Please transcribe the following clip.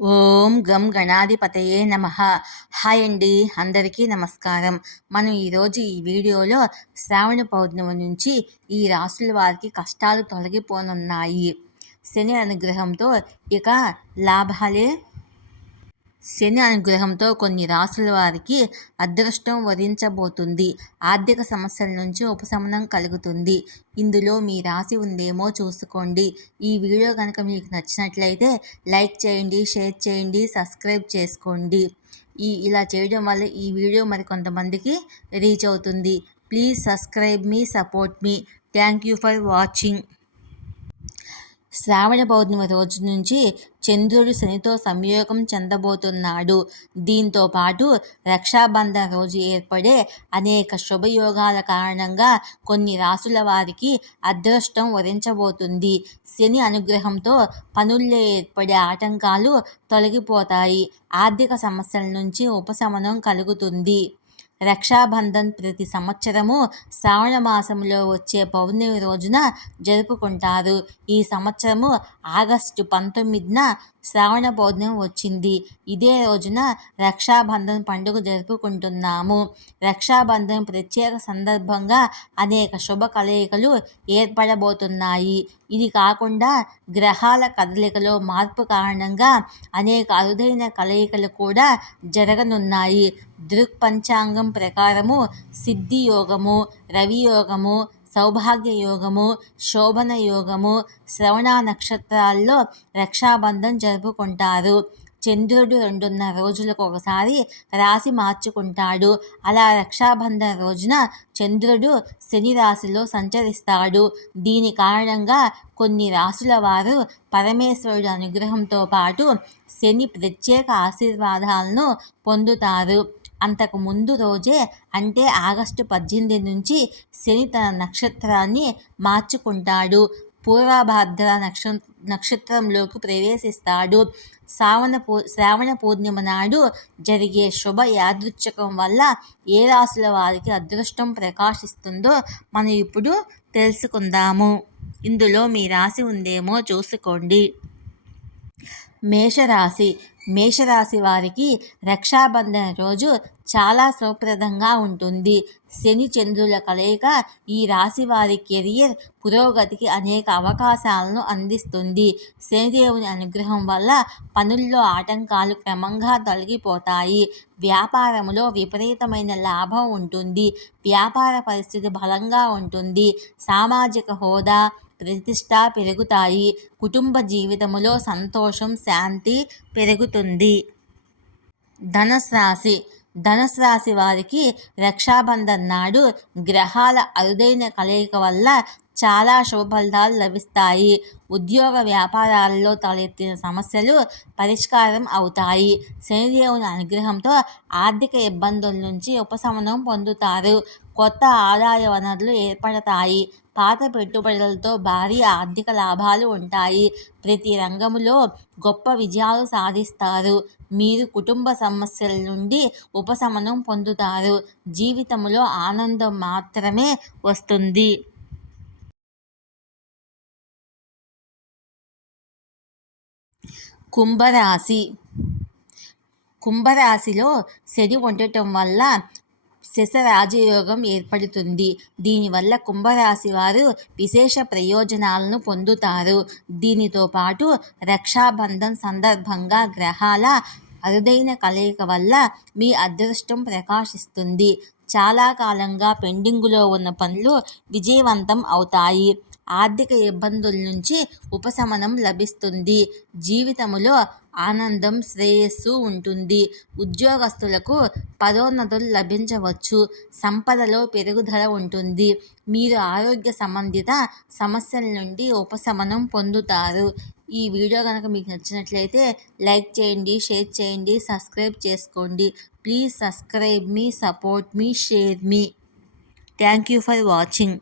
ఓం గం గణాధిపతయే నమః. హాయ్ అండి, అందరికీ నమస్కారం. మనం ఈరోజు ఈ వీడియోలో శ్రావణ పౌర్ణమి నుంచి ఈ రాసుల వారికి కష్టాలు తొలగిపోనున్నాయి. శని అనుగ్రహంతో ఇక లాభాలే. శని అనుగ్రహంతో కొన్ని రాసుల వారికి అదృష్టం వరించబోతుంది. ఆర్థిక సమస్యల నుంచి ఉపశమనం కలుగుతుంది. ఇందులో మీ రాశి ఉందేమో చూసుకోండి. ఈ వీడియో కనుక మీకు నచ్చినట్లయితే లైక్ చేయండి, షేర్ చేయండి, సబ్స్క్రైబ్ చేసుకోండి. ఇలా చేయడం వల్ల ఈ వీడియో మరికొంతమందికి రీచ్ అవుతుంది. ప్లీజ్ సబ్స్క్రైబ్ మీ, సపోర్ట్ మీ. Thank you for watching. Shravana Pournami రోజు నుంచి చంద్రుడు శనితో సంయోగం చెందబోతున్నాడు. దీంతో పాటు రక్షాబంధన రోజు ఏర్పడే అనేక శుభయోగాల కారణంగా కొన్ని రాసుల వారికి అదృష్టం వరించబోతుంది. శని అనుగ్రహంతో పనుల్లో ఏర్పడే ఆటంకాలు తొలగిపోతాయి. ఆర్థిక సమస్యల నుంచి ఉపశమనం కలుగుతుంది. రక్షాబంధన్ ప్రతి సంవత్సరము శ్రావణ మాసంలో వచ్చే పౌర్ణమి రోజున జరుపుకుంటారు. ఈ సంవత్సరము ఆగస్టు 19న శ్రావణ పౌర్ణమి వచ్చింది. ఇదే రోజున రక్షాబంధన్ పండుగ జరుపుకుంటున్నాము. రక్షాబంధన్ ప్రత్యేక సందర్భంగా అనేక శుభ కలయికలు ఏర్పడబోతున్నాయి. ఇది కాకుండా గ్రహాల కదలికలో మార్పు కారణంగా అనేక అరుదైన కలయికలు కూడా జరగనున్నాయి. దృక్పంచాంగం ప్రకారము సిద్ధి యోగము, రవి యోగము, సౌభాగ్య యోగము, శోభన యోగము, శ్రవణ నక్షత్రాల్లో రక్షాబంధన్ జరుపుకుంటారు. చంద్రుడు 2.5 రోజులకు ఒకసారి రాశి మార్చుకుంటాడు. అలా రక్షాబంధన రోజున చంద్రుడు శని రాశిలో సంచరిస్తాడు. దీని కారణంగా కొన్ని రాశుల వారు పరమేశ్వరుడు అనుగ్రహంతో పాటు శని ప్రత్యేక ఆశీర్వాదాలను పొందుతారు. అంతకు ముందు రోజే అంటే ఆగస్టు 18 నుంచి శని తన నక్షత్రాన్ని మార్చుకుంటాడు. పూర్వభాద్ర నక్షత్రంలోకి ప్రవేశిస్తాడు. శ్రావణ పూర్ణిమ నాడు జరిగే శుభ యాదృచ్ఛికం వల్ల ఏ రాశుల వారికి అదృష్టం ప్రకాశిస్తుందో మనం ఇప్పుడు తెలుసుకుందాము. ఇందులో మీ రాశి ఉందేమో చూసుకోండి. మేషరాశి వారికి రక్షాబంధన రోజు చాలా శుభప్రదంగా ఉంటుంది. శని చంద్రుల కలయిక ఈ రాశి వారి కెరియర్ పురోగతికి అనేక అవకాశాలను అందిస్తుంది. శనిదేవుని అనుగ్రహం వల్ల పనుల్లో ఆటంకాలు క్రమంగా తొలగిపోతాయి. వ్యాపారంలో విపరీతమైన లాభం ఉంటుంది. వ్యాపార పరిస్థితి బలంగా ఉంటుంది. సామాజిక హోదా, ప్రతిష్ట పెరుగుతాయి. కుటుంబ జీవితంలో సంతోషం, శాంతి పెరుగుతుంది. ధనుసు రాశి వారికి రక్షాబంధన్ నాడు గ్రహాల అరుదైన కలయిక వల్ల చాలా శుభ ఫలితాలు లభిస్తాయి. ఉద్యోగ వ్యాపారాలలో తలెత్తిన సమస్యలు పరిష్కారం అవుతాయి. శనిదేవుని అనుగ్రహంతో ఆర్థిక ఇబ్బందుల నుంచి ఉపశమనం పొందుతారు. కొత్త ఆదాయ వనరులు ఏర్పడతాయి. పాత పెట్టుబడులతో భారీ ఆర్థిక లాభాలు ఉంటాయి. ప్రతి రంగంలో గొప్ప విజయాలు సాధిస్తారు. మీరు కుటుంబ సమస్యల నుండి ఉపశమనం పొందుతారు. జీవితంలో ఆనందం మాత్రమే వస్తుంది. కుంభరాశిలో శని ఉండటం వల్ల శశరాజయోగం ఏర్పడుతుంది. దీనివల్ల కుంభరాశి వారు విశేష ప్రయోజనాలను పొందుతారు. దీనితో పాటు రక్షాబంధన్ సందర్భంగా గ్రహాల అరుదైన కలయిక వల్ల మీ అదృష్టం ప్రకాశిస్తుంది. చాలా కాలంగా పెండింగులో ఉన్న పనులు విజయవంతం అవుతాయి. ఆర్థిక ఇబ్బందుల నుంచి ఉపశమనం లభిస్తుంది. జీవితంలో ఆనందం, శ్రేయస్సు ఉంటుంది. ఉద్యోగస్తులకు పదోన్నతులు లభించవచ్చు. సంపదలో పెరుగుదల ఉంటుంది. మీరు ఆరోగ్య సంబంధిత సమస్యల నుండి ఉపశమనం పొందుతారు. ఈ వీడియో కనుక మీకు నచ్చినట్లయితే లైక్ చేయండి, షేర్ చేయండి, సబ్స్క్రైబ్ చేసుకోండి. ప్లీజ్ సబ్స్క్రైబ్ మీ, support me, share me. Thank you for watching.